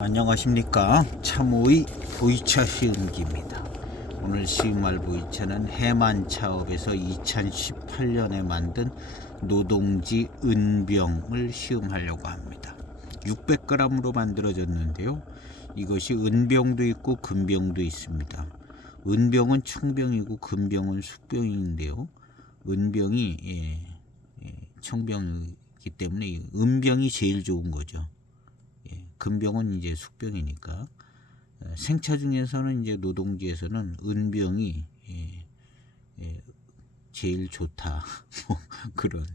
안녕하십니까. 참호의 보이차 시음기입니다. 오늘 시음할 보이차는 해만차업에서 2018년에 만든 노동지 은병을 시음하려고 합니다. 600g으로 만들어졌는데요. 이것이 은병도 있고 금병도 있습니다. 은병은 청병이고 금병은 숙병인데요. 은병이 청병이기 때문에 은병이 제일 좋은 거죠. 금병은 이제 숙병이니까. 생차 중에서는 이제 노동지에서는 은병이 제일 좋다. 뭐 그런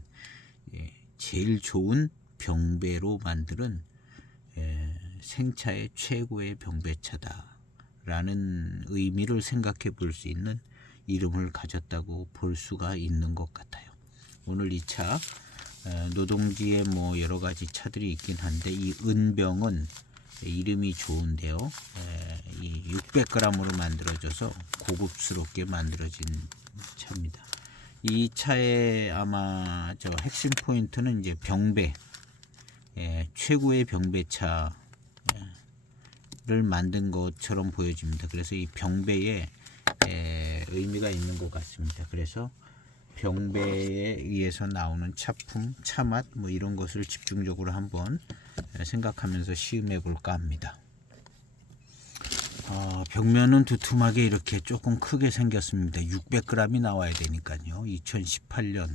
제일 좋은 병배로 만드는 생차의 최고의 병배차다라는 의미를 생각해 볼 수 있는 이름을 가졌다고 볼 수가 있는 것 같아요. 오늘 이 차 노동지에 뭐 여러 가지 차들이 있긴 한데 이 은병은 이름이 좋은데요. 이 600g으로 만들어져서 고급스럽게 만들어진 차입니다. 이 차의 아마 저 핵심 포인트는 이제 병배, 최고의 병배차를 만든 것처럼 보여집니다. 그래서 이 병배에 의미가 있는 것 같습니다. 그래서 병배에 의해서 나오는 차품, 차맛 뭐 이런 것을 집중적으로 한번 생각하면서 시음해 볼까 합니다. 벽면은 두툼하게 이렇게 조금 크게 생겼습니다. 600g이 나와야 되니까요. 2018년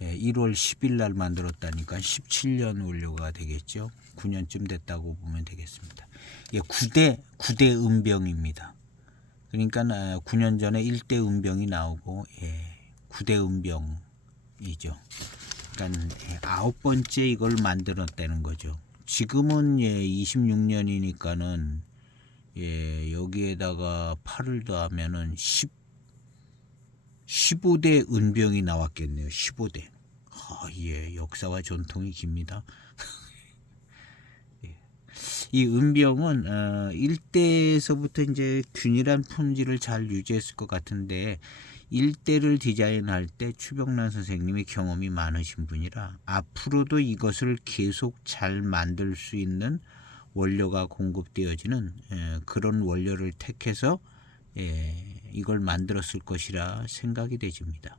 1월 10일 날 만들었다니까 17년 원료가 되겠죠. 9년쯤 됐다고 보면 되겠습니다. 예, 9대 은병입니다. 그러니까 9년 전에 1대 은병이 나오고 9대 은병이죠. 그러니까 9번째 이걸 만들었다는 거죠. 지금은 26년이니까는 여기에다가 8을 더하면은 15대 은병이 나왔겠네요. 15대. 역사와 전통이 깁니다. 이 은병은 1대에서부터 이제 균일한 품질을 잘 유지했을 것 같은데 1대를 디자인할 때 추병란 선생님이 경험이 많으신 분이라 앞으로도 이것을 계속 잘 만들 수 있는 원료가 공급되어지는 그런 원료를 택해서 이걸 만들었을 것이라 생각이 되집니다.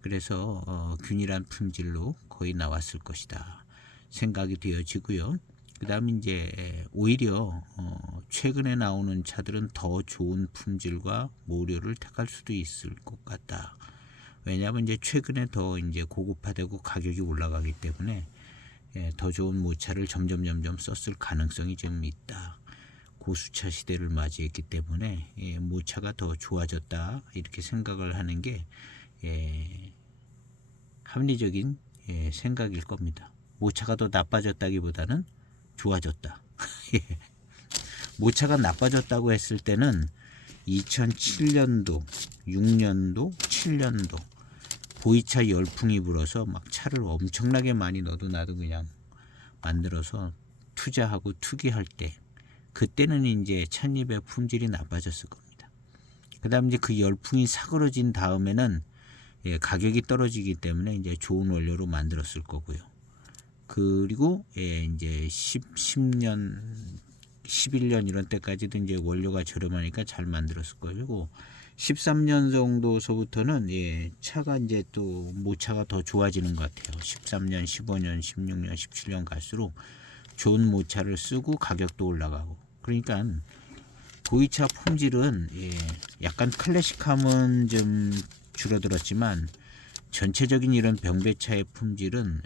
그래서 균일한 품질로 거의 나왔을 것이다 생각이 되어지고요. 그 다음에 이제 오히려 최근에 나오는 차들은 더 좋은 품질과 모료를 택할 수도 있을 것 같다. 왜냐하면 이제 최근에 더 이제 고급화되고 가격이 올라가기 때문에 더 좋은 모차를 점점 썼을 가능성이 좀 있다. 고수차 시대를 맞이했기 때문에 모차가 더 좋아졌다 이렇게 생각을 하는 게 합리적인 생각일 겁니다. 모차가 더 나빠졌다기보다는 좋아졌다. 모차가 나빠졌다고 했을 때는 2007년도, 6년도, 7년도 보이차 열풍이 불어서 막 차를 엄청나게 많이 너도 나도 그냥 만들어서 투자하고 투기할 때 그때는 이제 찻잎의 품질이 나빠졌을 겁니다. 그 다음 이제 그 열풍이 사그러진 다음에는 가격이 떨어지기 때문에 이제 좋은 원료로 만들었을 거고요. 그리고 이제 10년, 11년 이런 때까지도 이제 원료가 저렴하니까 잘 만들었을 거고 13년 정도서부터는 차가 이제 또 모차가 더 좋아지는 것 같아요. 13년, 15년, 16년, 17년 갈수록 좋은 모차를 쓰고 가격도 올라가고 그러니까 보이차 품질은 약간 클래식함은 좀 줄어들었지만 전체적인 이런 병배차의 품질은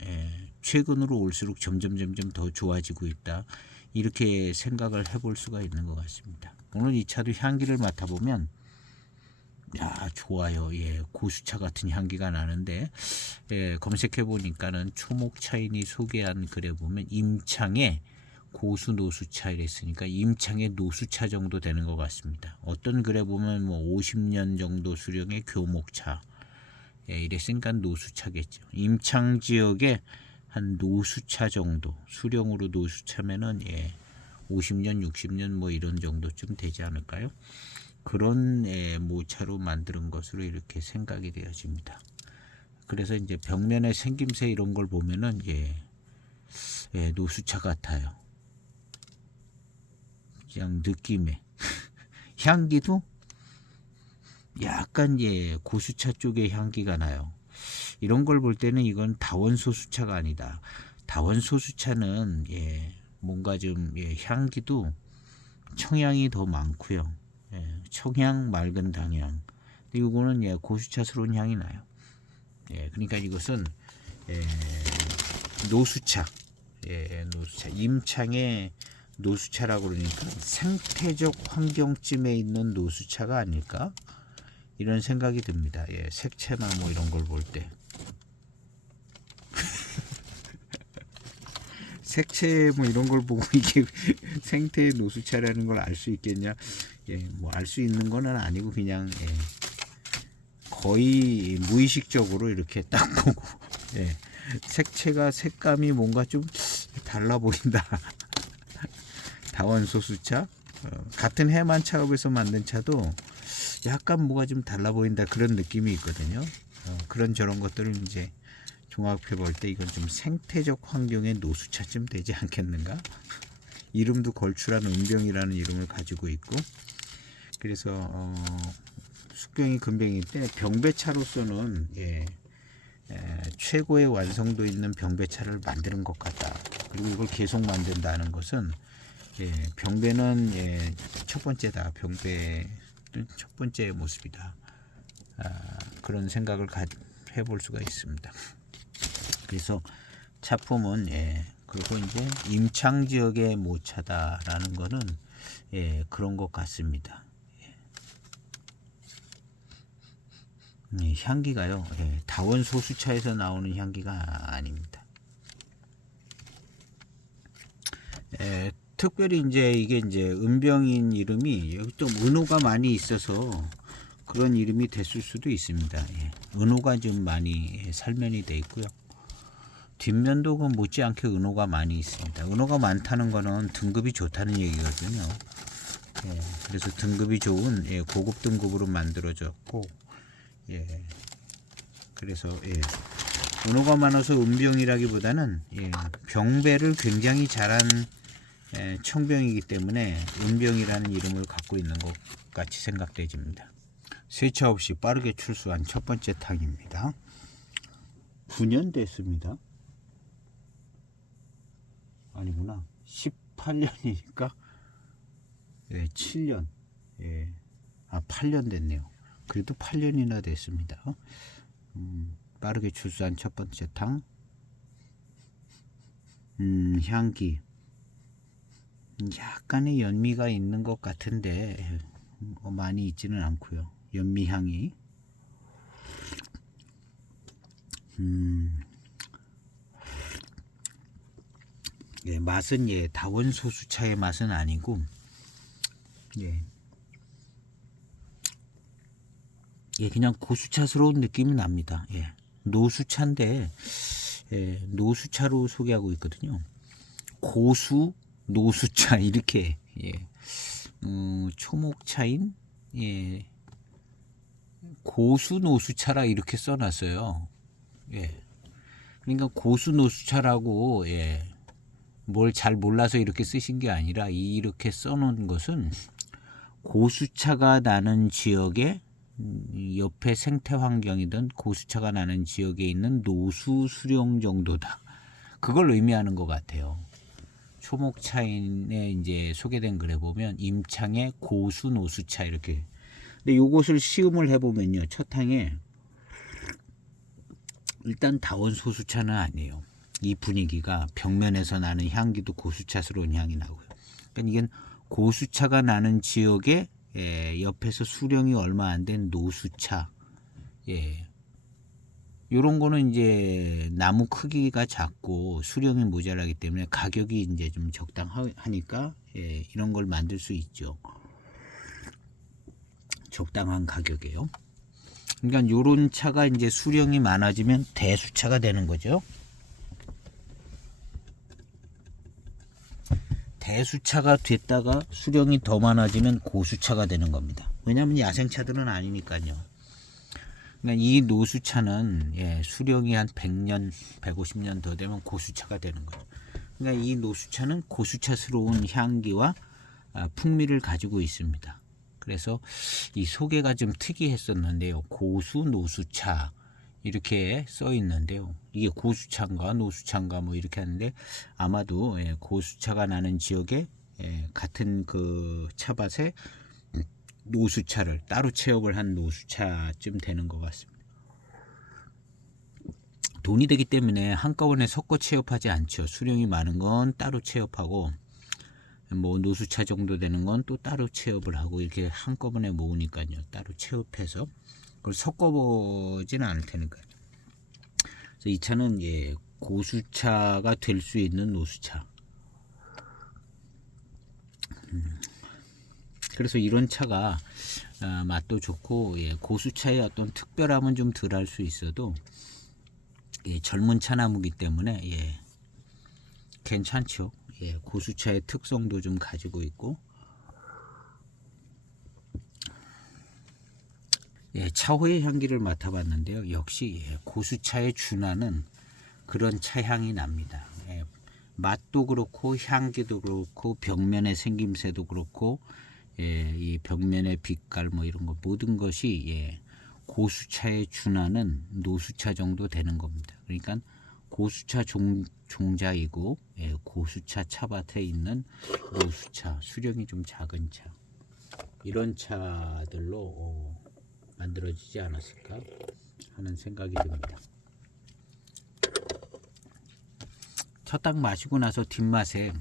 최근으로 올수록 점점 더 좋아지고 있다. 이렇게 생각을 해볼 수가 있는 것 같습니다. 오늘 이 차도 향기를 맡아보면 좋아요. 고수차 같은 향기가 나는데 검색해 보니까는 초목차인이 소개한 글에 보면 임창의 고수 노수차 이랬으니까 임창의 노수차 정도 되는 것 같습니다. 어떤 글에 보면 뭐 50년 정도 수령의 교목차 이랬으니까 노수차겠죠. 임창 지역에 한 노수차 정도 수령으로 노수차면은 50년 60년 뭐 이런 정도쯤 되지 않을까요? 그런 모차로 만드는 것으로 이렇게 생각이 되어집니다. 그래서 이제 벽면의 생김새 이런 걸 보면은 노수차 같아요. 그냥 느낌에 향기도 약간 고수차 쪽의 향기가 나요. 이런 걸 볼 때는 이건 다원 소수차가 아니다. 다원 소수차는 뭔가 좀 향기도 청향이 더 많고요. 청향 맑은 당향. 이거는 고수차스러운 향이 나요. 그러니까 이것은 노수차, 노수차, 임창의 노수차라고 그러니까 생태적 환경쯤에 있는 노수차가 아닐까 이런 생각이 듭니다. 색채나 뭐 이런 걸 볼 때. 색채 뭐 이런 걸 보고 이게 생태의 노수차라는 걸 알 수 있겠냐? 뭐 알 수 있는 거는 아니고 그냥 거의 무의식적으로 이렇게 딱 보고 색채가 색감이 뭔가 좀 달라 보인다. 다원 소수차 같은 해만 차업에서 만든 차도 약간 뭐가 좀 달라 보인다 그런 느낌이 있거든요. 그런 저런 것들을 이제 종합해 볼 때 이건 좀 생태적 환경의 노수차쯤 되지 않겠는가? 이름도 걸출한 은병이라는 이름을 가지고 있고 그래서 숙병이 금병일 때 병배차로서는 최고의 완성도 있는 병배차를 만드는 것 같다. 그리고 이걸 계속 만든다는 것은 병배는 첫 번째다. 병배는 첫 번째 모습이다. 그런 생각을 해볼 수가 있습니다. 그래서 차품은 그리고 이제 임창 지역의 모차다라는 거는 그런 것 같습니다. 향기가요. 다원 소수차에서 나오는 향기가 아닙니다. 특별히 이제 이게 이제 은병인 이름이 여기 또 은호가 많이 있어서 그런 이름이 됐을 수도 있습니다. 은호가 좀 많이 살면이 돼 있고요. 뒷면도 그 못지않게 은호가 많이 있습니다. 은호가 많다는 거는 등급이 좋다는 얘기거든요. 그래서 등급이 좋은 고급 등급으로 만들어졌고 그래서 은호가 많아서 은병이라기보다는 병배를 굉장히 잘한 청병이기 때문에 은병이라는 이름을 갖고 있는 것 같이 생각되집니다. 세차 없이 빠르게 출수한 첫 번째 탕입니다. 9년 됐습니다. 아니구나. 18년이니까 7년. 8년 됐네요. 그래도 8년이나 됐습니다. 빠르게 출수한 첫 번째 탕. 향기. 약간의 연미가 있는 것 같은데 많이 있지는 않고요. 연미향이. 맛은 다원 소수차의 맛은 아니고 그냥 고수차스러운 느낌이 납니다. 노수차인데 노수차로 소개하고 있거든요. 고수 노수차 이렇게 초목차인 고수 노수차라 이렇게 써놨어요. 그러니까 고수 노수차라고 뭘 잘 몰라서 이렇게 쓰신 게 아니라 이렇게 써놓은 것은 고수차가 나는 지역에 옆에 생태 환경이든 고수차가 나는 지역에 있는 노수 수령 정도다. 그걸 의미하는 것 같아요. 초목차인에 이제 소개된 글에 보면 임창의 고수 노수차 이렇게. 근데 요것을 시음을 해보면요, 첫 항에 일단 다원 소수차는 아니에요. 이 분위기가 벽면에서 나는 향기도 고수차스러운 향이 나고요. 그러니까 이건 고수차가 나는 지역에 옆에서 수령이 얼마 안 된 노수차. 요런 거는 이제 나무 크기가 작고 수령이 모자라기 때문에 가격이 이제 좀 적당하니까 이런 걸 만들 수 있죠. 적당한 가격이에요. 그러니까 요런 차가 이제 수령이 많아지면 대수차가 되는 거죠. 대수차가 됐다가 수령이 더 많아지면 고수차가 되는 겁니다. 왜냐하면 야생차들은 아니니까요. 그러니까 이 노수차는 수령이 한 100년, 150년 더 되면 고수차가 되는 거죠. 그러니까 이 노수차는 고수차스러운 향기와 풍미를 가지고 있습니다. 그래서 이 소개가 좀 특이했었는데요. 고수 노수차 이렇게 써 있는데요. 이게 고수차인가 노수차인가 뭐 이렇게 하는데 아마도 고수차가 나는 지역에 같은 그 차밭에 노수차를 따로 체업을 한 노수차쯤 되는 것 같습니다. 돈이 되기 때문에 한꺼번에 섞어 체업하지 않죠. 수령이 많은 건 따로 체업하고 뭐 노수차 정도 되는 건 또 따로 체업을 하고 이렇게 한꺼번에 모으니까요. 따로 체업해서 그걸 섞어보지는 않을 테니까요. 그래서 이 차는 고수차가 될 수 있는 노수차. 그래서 이런 차가 맛도 좋고 고수차의 어떤 특별함은 좀 덜할 수 있어도 젊은 차나무기 때문에 괜찮죠. 고수차의 특성도 좀 가지고 있고 차후의 향기를 맡아봤는데요. 역시 고수차에 준하는 그런 차향이 납니다. 맛도 그렇고 향기도 그렇고 벽면의 생김새도 그렇고 이 벽면의 빛깔 뭐 이런 거 모든 것이 고수차에 준하는 노수차 정도 되는 겁니다. 그러니까 고수차 종자이고 고수차 차밭에 있는 노수차, 수령이 좀 작은 차, 이런 차들로 만들어지지 않았을까 하는 생각이 듭니다. 첫 딱 마시고 나서 뒷맛에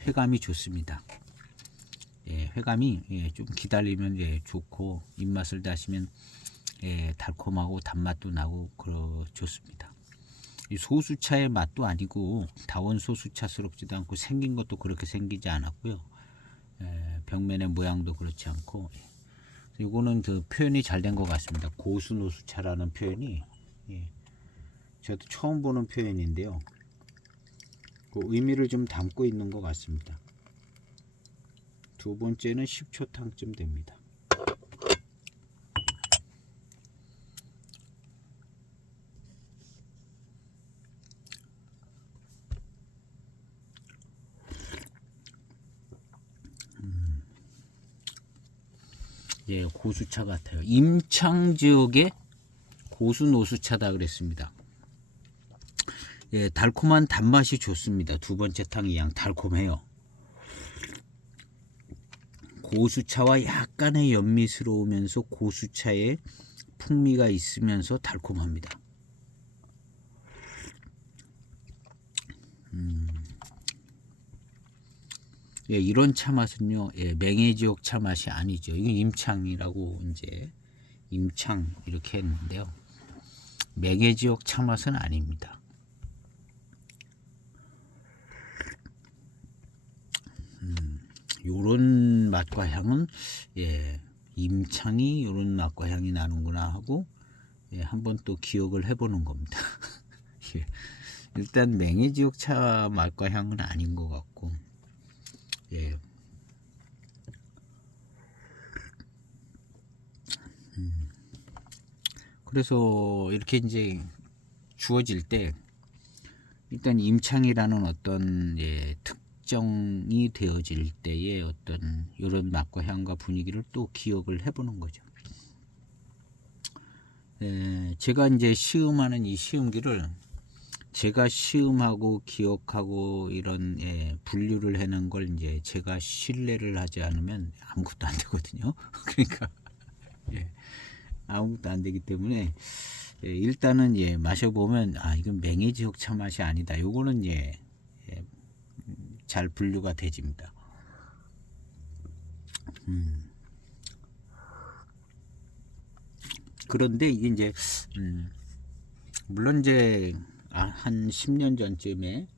회감이 좋습니다. 회감이 좀 기다리면 좋고 입맛을 다시면 달콤하고 단맛도 나고 좋습니다. 이 소수차의 맛도 아니고 다원 소수차스럽지도 않고 생긴 것도 그렇게 생기지 않았고요. 벽면의 모양도 그렇지 않고 이거는 그 표현이 잘 된 것 같습니다. 고수노수차라는 표현이 저도 처음 보는 표현인데요. 그 의미를 좀 담고 있는 것 같습니다. 두 번째는 10초탕쯤 됩니다. 고수차 같아요. 임창 지역의 고수 노수차다 그랬습니다. 달콤한 단맛이 좋습니다. 두 번째 탕이 양 달콤해요. 고수차와 약간의 연미스러우면서 고수차의 풍미가 있으면서 달콤합니다. 이런 차 맛은요, 맹해지역 차 맛이 아니죠. 이거 임창이라고 이제 임창 이렇게 했는데요. 맹해지역 차 맛은 아닙니다. 요런 맛과 향은 임창이 요런 맛과 향이 나는구나 하고 한번 또 기억을 해보는 겁니다. 일단 맹해지역 차 맛과 향은 아닌 것 같고 그래서 이렇게 이제 주어질 때 일단 임창이라는 어떤 특정이 되어질 때의 어떤 이런 맛과 향과 분위기를 또 기억을 해보는 거죠. 제가 이제 시음하는 이 시음기를 제가 시음하고 기억하고 이런 분류를 해놓은 걸 이제 제가 신뢰를 하지 않으면 아무것도 안 되거든요. 그러니까 아무것도 안 되기 때문에 일단은 마셔보면 이건 맹해지역 차 맛이 아니다. 요거는 잘 분류가 되집니다. 그런데 이게 이제 물론 이제 한 10년 전쯤에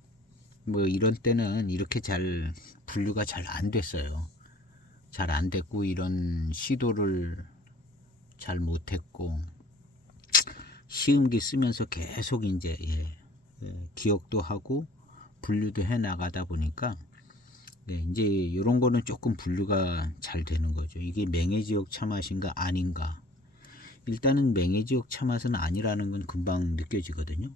뭐 이런 때는 이렇게 잘 분류가 잘 안 됐어요. 잘 안 됐고 이런 시도를 잘 못했고 시음기 쓰면서 계속 이제 기억도 하고 분류도 해 나가다 보니까 이제 이런 거는 조금 분류가 잘 되는 거죠. 이게 맹해지역 차맛인가 아닌가. 일단은 맹해지역 차맛은 아니라는 건 금방 느껴지거든요.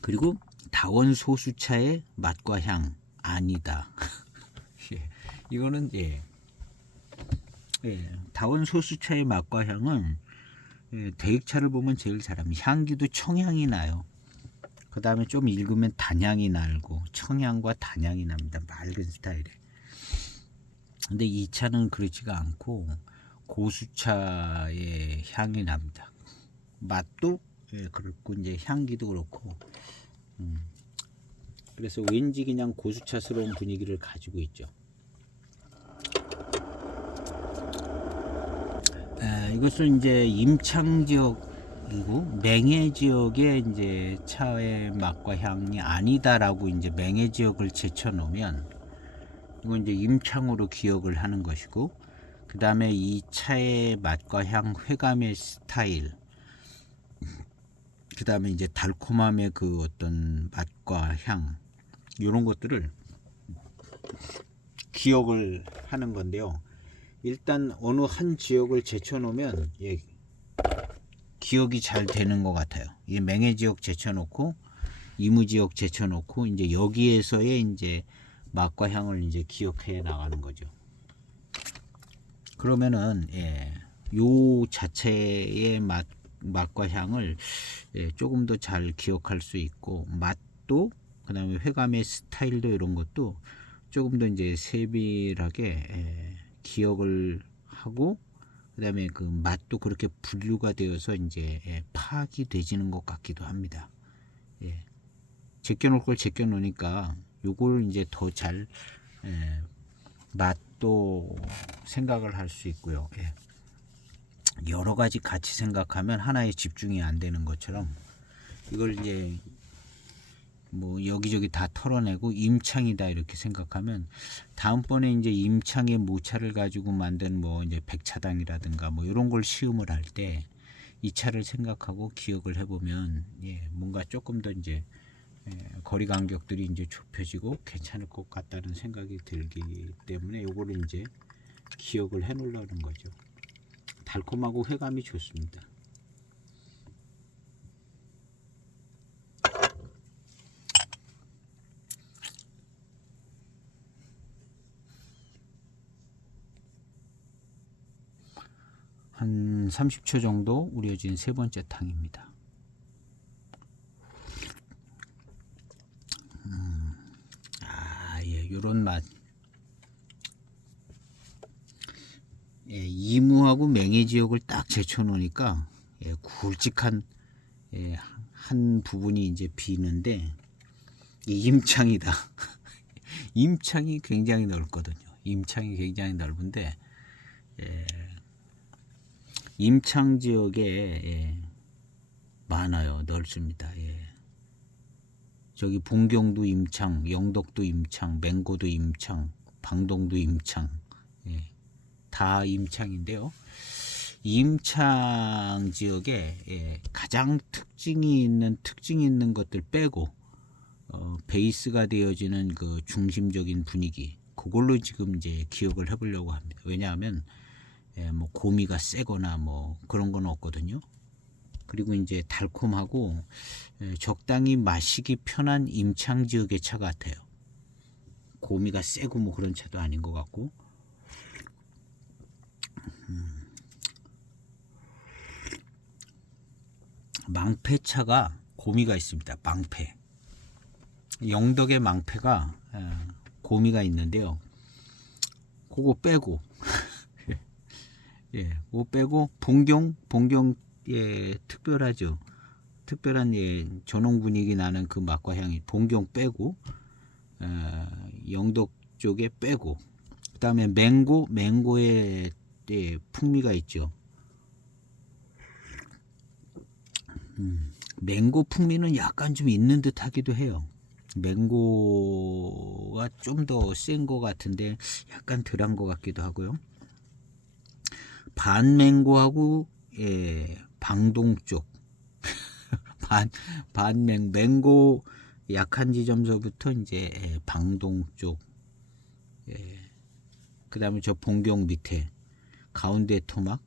그리고 다원 소수차의 맛과 향 아니다. 이거는 다원 소수차의 맛과 향은 대익차를 보면 제일 잘합니다. 향기도 청향이 나요. 그 다음에 좀 익으면 단향이 나고 청향과 단향이 납니다. 맑은 스타일에. 근데 이 차는 그렇지가 않고 고수차의 향이 납니다. 맛도 그렇고 이제 향기도 그렇고 그래서 왠지 그냥 고수차스러운 분위기를 가지고 있죠. 이것은 이제 임창 지역이고 맹해 지역의 이제 차의 맛과 향이 아니다라고 이제 맹해 지역을 제쳐놓으면 이건 이제 임창으로 기억을 하는 것이고, 그 다음에 이 차의 맛과 향, 회감의 스타일, 그 다음에 이제 달콤함의 그 어떤 맛과 향, 이런 것들을 기억을 하는 건데요. 일단 어느 한 지역을 제쳐놓으면 기억이 잘 되는 것 같아요. 이 맹해 지역 제쳐놓고 이무 지역 제쳐놓고 이제 여기에서의 이제 맛과 향을 이제 기억해 나가는 거죠. 그러면은 요 자체의 맛과 향을 조금 더 잘 기억할 수 있고, 맛도 그다음에 회감의 스타일도 이런 것도 조금 더 이제 세밀하게 기억을 하고, 그다음에 그 맛도 그렇게 분류가 되어서 이제 파악이 되지는 것 같기도 합니다. 제껴놓을 걸 제껴놓으니까 요걸 이제 더 잘 맛도 생각을 할 수 있고요. 여러 가지 같이 생각하면 하나에 집중이 안 되는 것처럼 이걸 이제 뭐 여기저기 다 털어내고 임창이다 이렇게 생각하면 다음번에 이제 임창의 모차를 가지고 만든 뭐 이제 백차당이라든가 뭐 이런 걸 시음을 할 때 이 차를 생각하고 기억을 해보면 뭔가 조금 더 이제 거리 간격들이 이제 좁혀지고 괜찮을 것 같다는 생각이 들기 때문에 요거를 이제 기억을 해 놓으려는 거죠. 달콤하고 회감이 좋습니다. 한 30초 정도 우려진 세 번째 탕입니다. 요런 맛. 이무하고 맹해 지역을 딱 제쳐 놓으니까 굵직한 한 부분이 이제 비는데 임창이다. 임창이 굉장히 넓거든요. 임창이 굉장히 넓은데 임창 지역에 많아요. 넓습니다. 저기 봉경도 임창, 영덕도 임창, 맹고도 임창, 방동도 임창, 다 임창인데요. 임창 지역에 가장 특징이 있는 것들 빼고 베이스가 되어지는 그 중심적인 분위기, 그걸로 지금 이제 기억을 해보려고 합니다. 왜냐하면 뭐 고미가 세거나 뭐 그런 건 없거든요. 그리고 이제 달콤하고 적당히 마시기 편한 임창 지역의 차 같아요. 고미가 세고 뭐 그런 차도 아닌 것 같고. 망패차가 고미가 있습니다. 망패. 영덕의 망패가 고미가 있는데요. 그거 빼고 그거 빼고 봉경 특별하죠. 특별한 전홍 분위기 나는 그 맛과 향이 봉경 빼고 영덕 쪽에 빼고, 그 다음에 맹고의 풍미가 있죠. 맹고 풍미는 약간 좀 있는 듯 하기도 해요. 맹고가 좀 더 센 것 같은데 약간 덜한 것 같기도 하고요. 반맹고하고 방동 쪽 맹고 약한 지점서부터 이제 방동 쪽, 그 다음에 저 봉경 밑에 가운데 토막,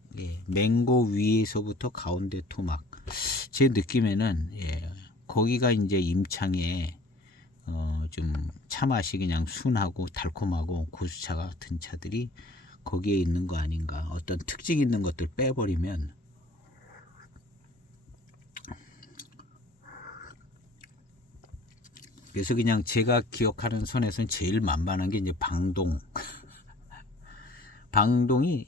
맹고 위에서부터 가운데 토막. 제 느낌에는 거기가 이제 임창의 좀 차 맛이 그냥 순하고 달콤하고 고수차 같은 차들이 거기에 있는 거 아닌가. 어떤 특징 있는 것들 빼버리면 그래서 그냥 제가 기억하는 선에서는 제일 만만한 게 이제 방동. 방동이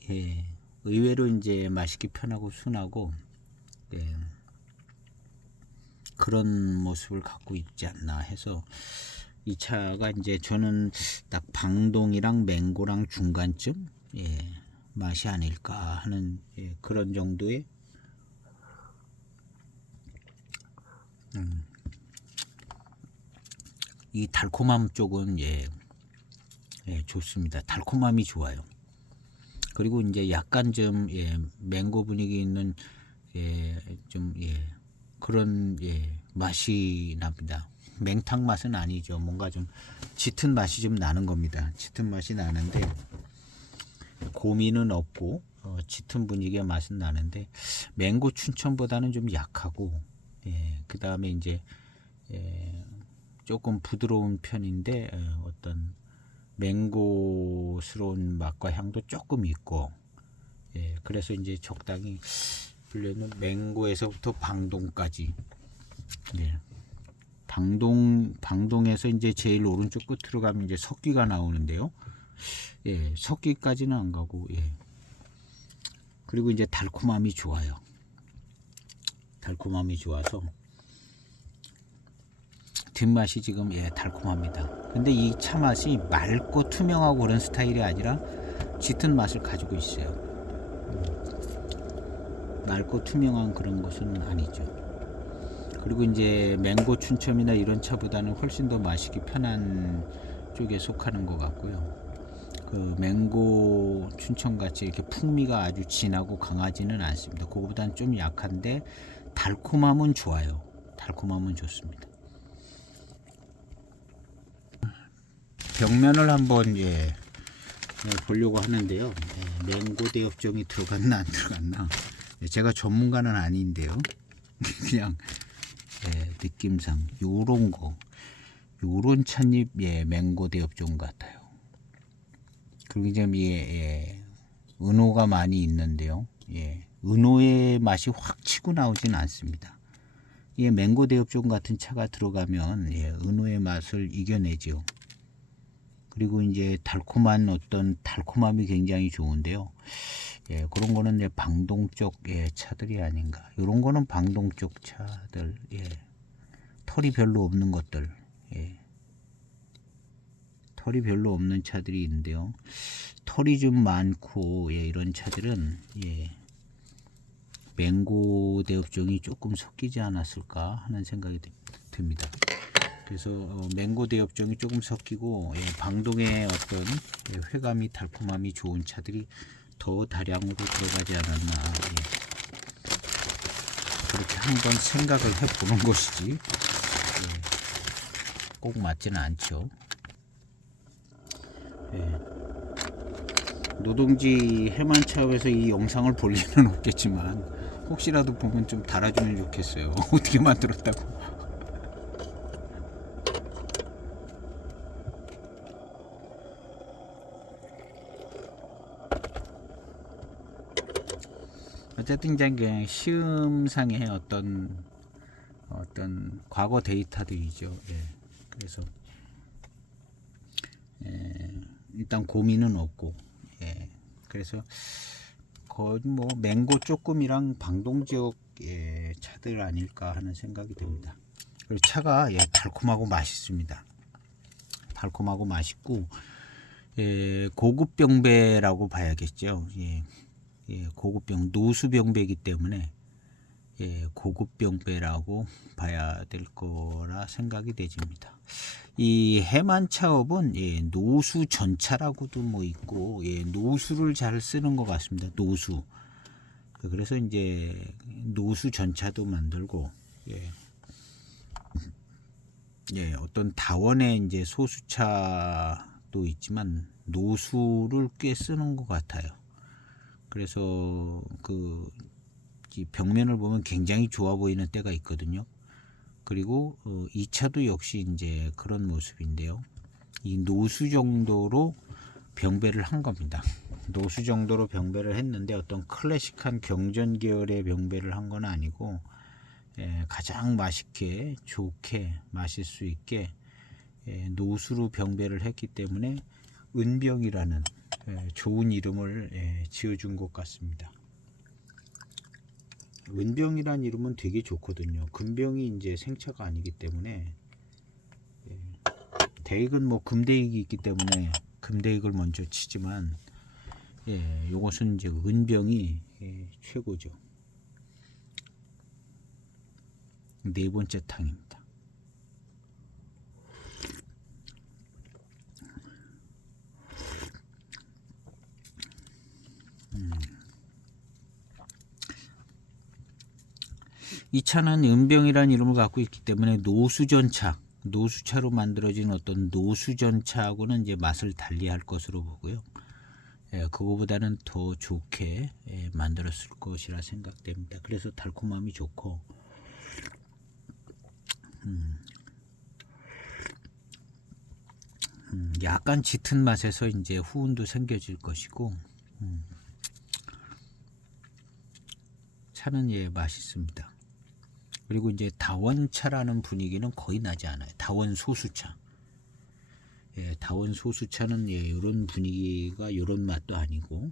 의외로 이제 맛있기 편하고 순하고 그런 모습을 갖고 있지 않나 해서 이 차가 이제 저는 딱 방동이랑 맹고랑 중간쯤 맛이 아닐까 하는 그런 정도의 이 달콤함 쪽은 좋습니다. 달콤함이 좋아요. 그리고 이제 약간 좀 맹고 분위기 있는 좀 그런 맛이 납니다. 맹탕 맛은 아니죠. 뭔가 좀 짙은 맛이 좀 나는 겁니다. 짙은 맛이 나는데 고미는 없고 짙은 분위기의 맛은 나는데 맹고 춘천보다는 좀 약하고 그 다음에 이제 조금 부드러운 편인데 어떤 맹고스러운 맛과 향도 조금 있고 그래서 이제 적당히 분류는 맹고에서부터 방동까지 방동에서 이제 제일 오른쪽 끝으로 가면 이제 석기가 나오는데요. 석기까지는 안 가고 그리고 이제 달콤함이 좋아요. 달콤함이 좋아서 뒷맛이 지금 달콤합니다. 근데 이 차 맛이 맑고 투명하고 그런 스타일이 아니라 짙은 맛을 가지고 있어요. 맑고 투명한 그런 것은 아니죠. 그리고 이제 맹고 춘첨이나 이런 차보다는 훨씬 더 마시기 편한 쪽에 속하는 것 같고요. 그 맹고 춘천 같이 이렇게 풍미가 아주 진하고 강하지는 않습니다. 그거보다는 좀 약한데 달콤함은 좋아요. 달콤함은 좋습니다. 벽면을 한번 보려고 하는데요. 맹고 대엽종이 들어갔나 안 들어갔나. 제가 전문가는 아닌데요. 그냥 느낌상 요런 거, 요런 찻잎 맹고 대엽종 같아요. 그리고 이제 은호가 많이 있는데요. 은호의 맛이 확 치고 나오진 않습니다. 맹고 대엽종 같은 차가 들어가면 은호의 맛을 이겨내죠. 그리고 이제 달콤한 어떤 달콤함이 굉장히 좋은데요. 그런 거는 방동 쪽 차들이 아닌가. 이런 거는 방동 쪽 차들, 털이 별로 없는 것들, 털이 별로 없는 차들이 있는데요. 털이 좀 많고 이런 차들은 맹고 대엽종이 조금 섞이지 않았을까 하는 생각이 듭니다. 그래서 맹고 대엽종이 조금 섞이고 방동의 어떤 회감이 달콤함이 좋은 차들이 더 다량으로 들어가지 않았나 그렇게 한번 생각을 해보는 것이지 꼭 맞지는 않죠. 노동지 해만 차업에서 이 영상을 볼 리는 없겠지만 혹시라도 보면 좀 달아주면 좋겠어요. 어떻게 만들었다고. 어쨌든 이제 시음상의 어떤 과거 데이터들이죠. 그래서 일단 고민은 없고 그래서 거의 뭐 맹고 조금이랑 방동 지역 차들 아닐까 하는 생각이 듭니다. 그리고 차가 달콤하고 맛있습니다. 달콤하고 맛있고 고급 병배라고 봐야겠죠. 고급 노수 병배이기 때문에 고급 병배라고 봐야 될 거라 생각이 되집니다. 이 해만차업은 노수 전차라고도 뭐 있고 노수를 잘 쓰는 것 같습니다. 노수. 그래서 이제 노수 전차도 만들고 어떤 다원의 이제 소수차도 있지만 노수를 꽤 쓰는 것 같아요. 그래서 그 벽면을 보면 굉장히 좋아 보이는 때가 있거든요. 그리고 이 차도 역시 이제 그런 모습인데요. 이 노수 정도로 병배를 한 겁니다. 노수 정도로 병배를 했는데 어떤 클래식한 경전 계열의 병배를 한 건 아니고 가장 맛있게 좋게 마실 수 있게 노수로 병배를 했기 때문에 은병이라는 좋은 이름을 지어준 것 같습니다. 은병이라는 이름은 되게 좋거든요. 금병이 이제 생차가 아니기 때문에 대익은 뭐 금대익이 있기 때문에 금대익을 먼저 치지만 요것은 이제 은병이 최고죠. 네 번째 탕입니다. 이 차는 은병이라는 이름을 갖고 있기 때문에 노수전차, 노수차로 만들어진 어떤 노수전차하고는 이제 맛을 달리할 것으로 보고요. 그거보다는 더 좋게 만들었을 것이라 생각됩니다. 그래서 달콤함이 좋고, 약간 짙은 맛에서 이제 후운도 생겨질 것이고, 차는 맛있습니다. 그리고 이제 다원차라는 분위기는 거의 나지 않아요. 다원 소수차. 다원 소수차는 이런 분위기가 이런 맛도 아니고,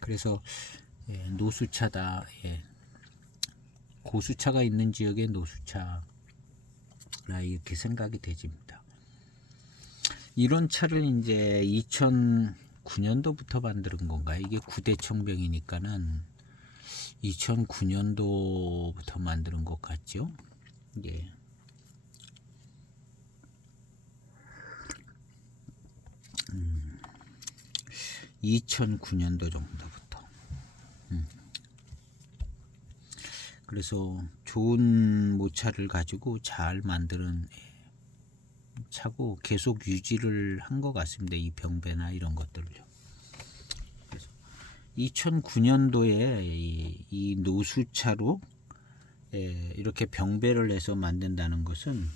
그래서 노수차다. 고수차가 있는 지역의 노수차라 이렇게 생각이 되집니다. 이런 차를 이제 2009년도부터 만드는 건가요? 이게 9대 청병이니까는 2009년도부터 만드는 것 같죠? 2009년도 정도부터. 그래서 좋은 모차를 가지고 잘 만드는 차고 계속 유지를 한 것 같습니다. 이 병배나 이런 것들을요. 그래서 2009년도에 이 노수차로 이렇게 병배를 내서 만든다는 것은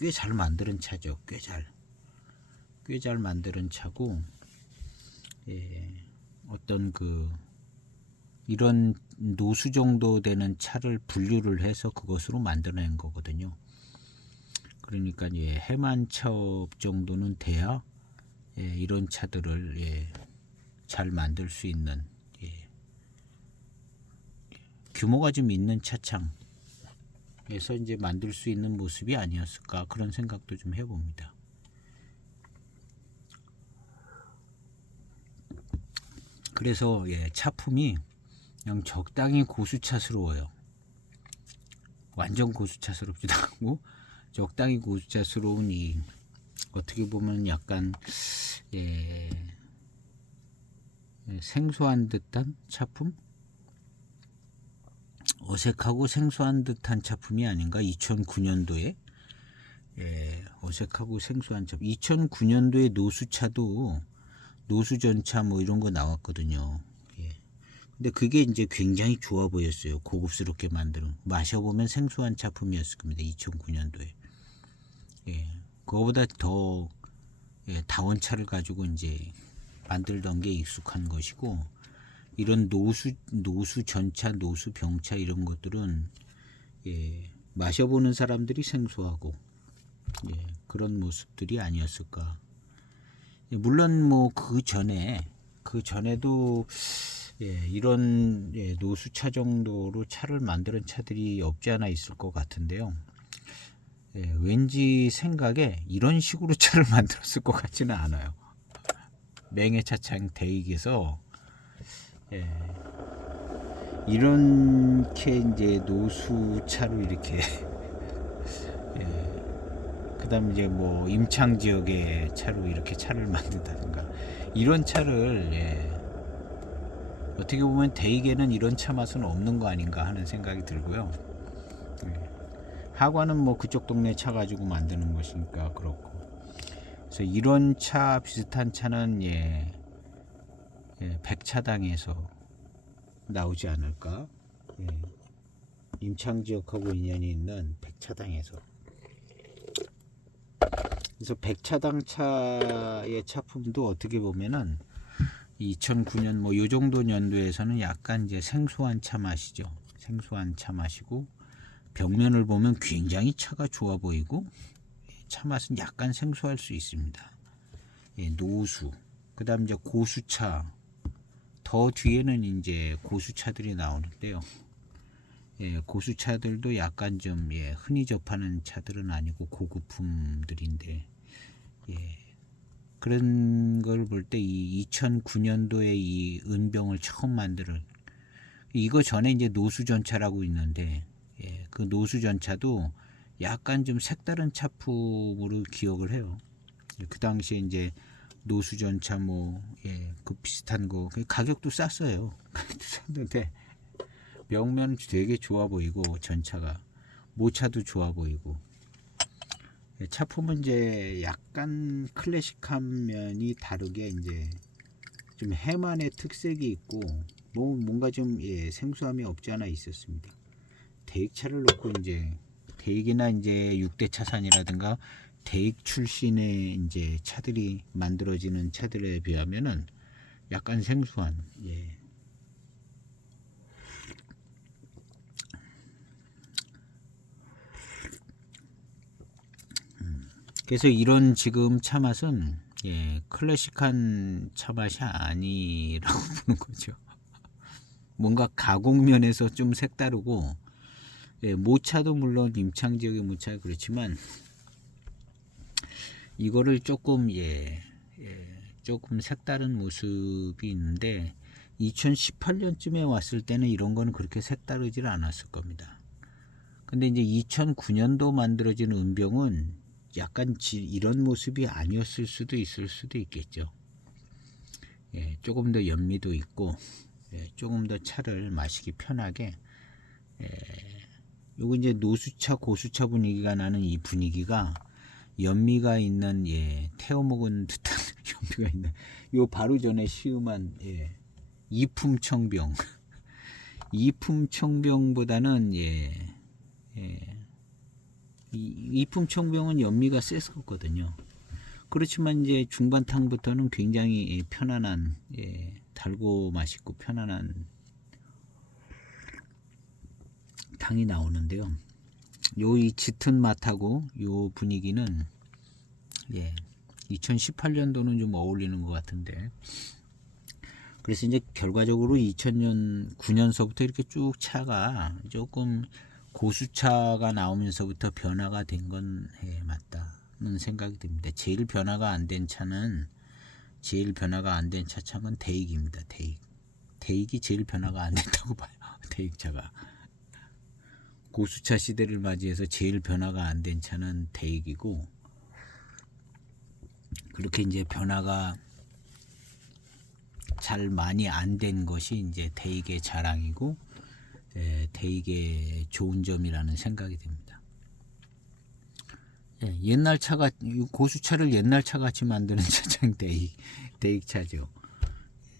꽤 잘 만드는 차죠. 꽤 잘 만드는 차고, 어떤 이런 노수 정도 되는 차를 분류를 해서 그것으로 만들어낸 거거든요. 그러니까 해만차업 정도는 돼야 이런 차들을 잘 만들 수 있는 규모가 좀 있는 차창에서 이제 만들 수 있는 모습이 아니었을까, 그런 생각도 좀 해봅니다. 그래서 차품이 그냥 적당히 고수차스러워요. 완전 고수차스럽지도 않고 적당히 고수차스러운 이 어떻게 보면 약간 생소한 듯한 차품, 어색하고 생소한 듯한 차품이 아닌가. 2009년도에 어색하고 생소한 차품. 2009년도에 노수차도 노수전차 뭐 이런 거 나왔거든요. 근데 그게 이제 굉장히 좋아 보였어요. 고급스럽게 만드는. 마셔보면 생소한 차품이었을 겁니다. 2009년도에. 그거보다 더 다원차를 가지고 이제 만들던 게 익숙한 것이고, 이런 노수 전차, 노수 병차 이런 것들은 마셔보는 사람들이 생소하고 그런 모습들이 아니었을까. 물론 뭐 그 전에도 이런 노수차 정도로 차를 만드는 차들이 없지 않아 있을 것 같은데요. 왠지 생각에 이런 식으로 차를 만들었을 것 같지는 않아요. 맹해차창 대익에서 이렇게 이제 노수차로 이렇게 그다음 이제 뭐 임창 지역의 차로 이렇게 차를 만든다든가, 이런 차를 어떻게 보면 대익에는 이런 차 맛은 없는 거 아닌가 하는 생각이 들고요. 하관은 뭐 그쪽 동네 차 가지고 만드는 것이니까 그렇고, 그래서 이런 차 비슷한 차는 백차당에서 나오지 않을까. 예. 임창지역하고 인연이 있는 백차당에서. 그래서 백차당 차의 차품도 어떻게 보면은 2009년 뭐 요 정도 연도에서는 약간 이제 생소한 차 맛이죠. 생소한 차 맛이고, 벽면을 보면 굉장히 차가 좋아 보이고, 차 맛은 약간 생소할 수 있습니다. 예, 노수, 그 다음 이제 고수차, 더 뒤에는 이제 고수차들이 나오는데요. 예, 고수차들도 약간 좀 예, 흔히 접하는 차들은 아니고 고급품들인데, 예, 그런 걸 볼 때 이 2009년도에 이 은병을 처음 만드는, 이거 전에 이제 노수전차라고 있는데, 예, 그 노수전차도 약간 좀 색다른 차품으로 기억을 해요. 그 당시에 이제 노수전차 뭐, 예, 그 비슷한 거, 가격도 쌌어요. 가격도 쌌는데, 벽면은 되게 좋아 보이고, 전차가. 모차도 좋아 보이고. 예, 차품은 이제 약간 클래식한 면이 다르게 이제 좀 해만의 특색이 있고, 뭐 뭔가 좀 예, 생소함이 없지 않아 있었습니다. 대익차를 놓고 이제 대익이나 이제 6대 차산이라든가 대익 출신의 이제 차들이 만들어지는 차들에 비하면은 약간 생소한, 예. 그래서 이런 지금 차 맛은 예, 클래식한 차 맛이 아니라고 보는 거죠. 뭔가 가공면에서 좀 색다르고, 예, 모차도 물론 임창 지역의 모차 그렇지만 이거를 조금 예, 조금 색다른 모습이 있는데 2018년쯤에 왔을 때는 이런 거는 그렇게 색다르질 않았을 겁니다. 근데 이제 2009년도 만들어진 은병은 약간 이런 모습이 아니었을 수도 있을 수도 있겠죠. 예, 조금 더 연미도 있고, 예, 조금 더 차를 마시기 편하게, 예, 요거 이제 노수차 고수차 분위기가 나는 이 분위기가 연미가 있는, 예, 태워 먹은 듯한 연미가 있는 요 바로 전에 시음한, 예, 이품청병 이품청병보다는 예, 예, 이품청병은 연미가 셌었거든요. 그렇지만 이제 중반탕부터는 굉장히 편안한, 예, 달고 맛있고 편안한 탕이 나오는데요. 요 이 짙은 맛하고 요 분위기는 예, 2018년도는 좀 어울리는 것 같은데, 그래서 이제 결과적으로 2000년 9년서부터 이렇게 쭉 차가 조금 고수차가 나오면서부터 변화가 된 건 예, 맞다는 생각이 듭니다. 제일 변화가 안 된 차는 대익입니다. 대익이 제일 변화가 안 됐다고 봐요. 대익차가 고수차 시대를 맞이해서 제일 변화가 안 된 차는 대익이고, 그렇게 이제 변화가 잘 많이 안 된 것이 이제 대익의 자랑이고, 예, 대익의 좋은 점이라는 생각이 듭니다. 예, 옛날 차가 고수차를 옛날 차 같이 만드는 차장 대익차죠.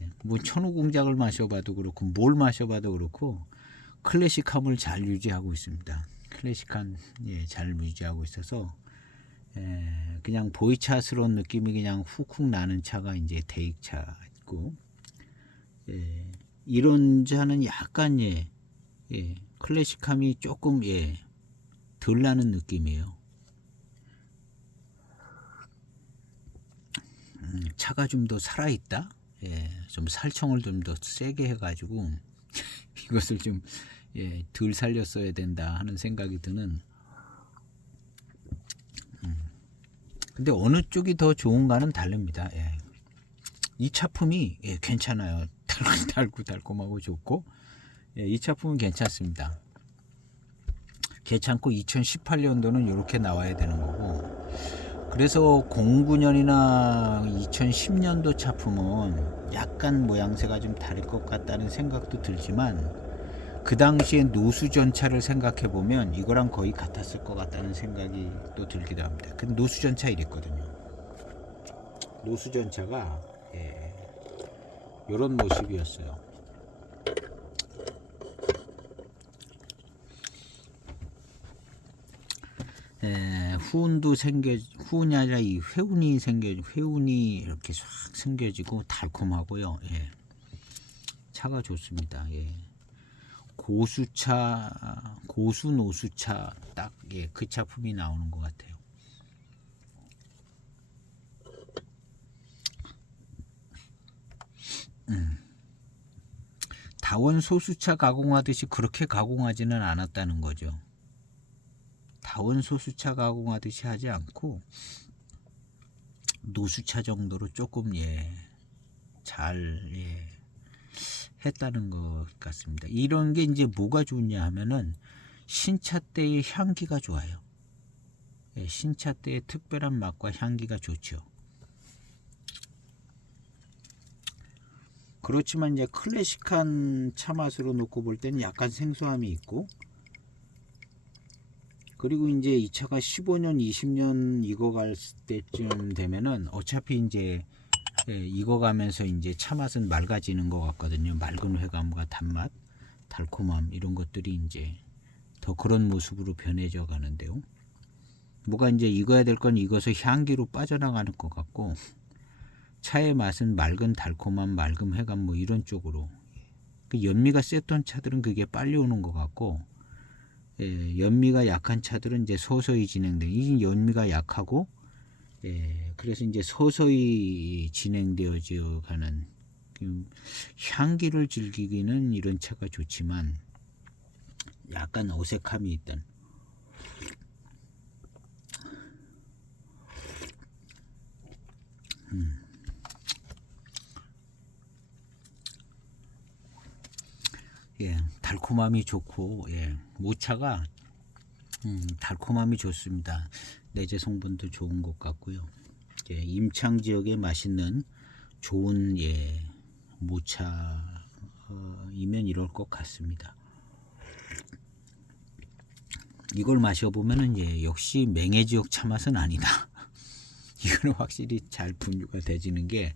예, 뭐 천우 공작을 마셔봐도 그렇고 뭘 마셔봐도 그렇고 클래식함을 잘 유지하고 있습니다. 클래식한, 예, 잘 유지하고 있어서 예, 그냥 보이차스러운 느낌이 그냥 훅훅 나는 차가 이제 대익차고, 예, 이런 차는 약간 예, 예, 클래식함이 조금 예, 덜 나는 느낌이에요. 차가 좀 더 살아있다. 예, 좀 살청을 좀 더 세게 해가지고 이것을 좀 예, 덜 살렸어야 된다 하는 생각이 드는. 근데 어느 쪽이 더 좋은가는 다릅니다. 예. 이 차품이 예, 괜찮아요. 달콤하고 좋고, 예, 이 차품은 괜찮습니다. 괜찮고 2018년도는 이렇게 나와야 되는 거고, 그래서 09년이나 2010년도 차품은 약간 모양새가 좀 다를 것 같다는 생각도 들지만, 그 당시에 노수전차를 생각해 보면 이거랑 거의 같았을 것 같다는 생각이 또 들기도 합니다. 근데 노수전차 이랬거든요. 노수전차가 예, 이런 모습이었어요. 후운도 후운이 아니라 이 회운이 이렇게 싹 생겨지고 달콤하고요. 예. 차가 좋습니다. 예. 고수차, 고수노수차 딱 예, 그 차품이 나오는 것 같아요. 다원 소수차 가공하듯이 그렇게 가공하지는 않았다는 거죠. 다원 소수차 가공하듯이 하지 않고 노수차 정도로 조금 잘 했다는 것 같습니다. 이런 게 이제 뭐가 좋냐 하면은 신차 때의 향기가 좋아요. 신차 때의 특별한 맛과 향기가 좋죠. 그렇지만 이제 클래식한 차 맛으로 놓고 볼 때는 약간 생소함이 있고, 그리고 이제 이 차가 15년, 20년 익어갈 때쯤 되면은 어차피 이제 익어가면서 이제 차 맛은 맑아지는 것 같거든요. 맑은 회감과 단맛, 달콤함 이런 것들이 이제 더 그런 모습으로 변해져 가는데요. 뭐가 이제 익어야 될 건 익어서 향기로 빠져나가는 것 같고, 차의 맛은 맑은 달콤함, 맑은 회감 뭐 이런 쪽으로. 그 연미가 셌던 차들은 그게 빨리 오는 것 같고, 연미가 약한 차들은 이제 서서히 진행돼. 이 연미가 약하고, 그래서 이제 서서히 진행되어져 가는 향기를 즐기기는 이런 차가 좋지만 약간 어색함이 있던. 달콤함이 좋고, 모차가 달콤함이 좋습니다. 내재 성분도 좋은 것 같고요. 임창 지역에 맛있는 좋은 모차이면 이럴 것 같습니다. 이걸 마셔보면은 역시 맹해 지역 차 맛은 아니다. 이거는 확실히 잘 분류가 되지는 게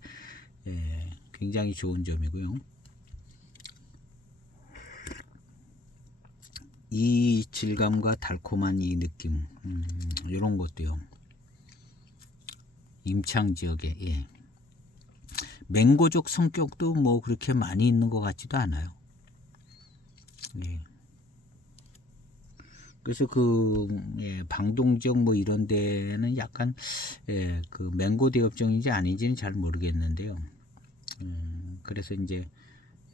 굉장히 좋은 점이고요. 이 질감과 달콤한 이 느낌, 이런 것도요. 임창 지역에 맹고적 성격도 뭐 그렇게 많이 있는 것 같지도 않아요. 그래서 방동 지역 뭐 이런 데는 약간 그 맹고 대업종인지 아닌지는 잘 모르겠는데요. 그래서 이제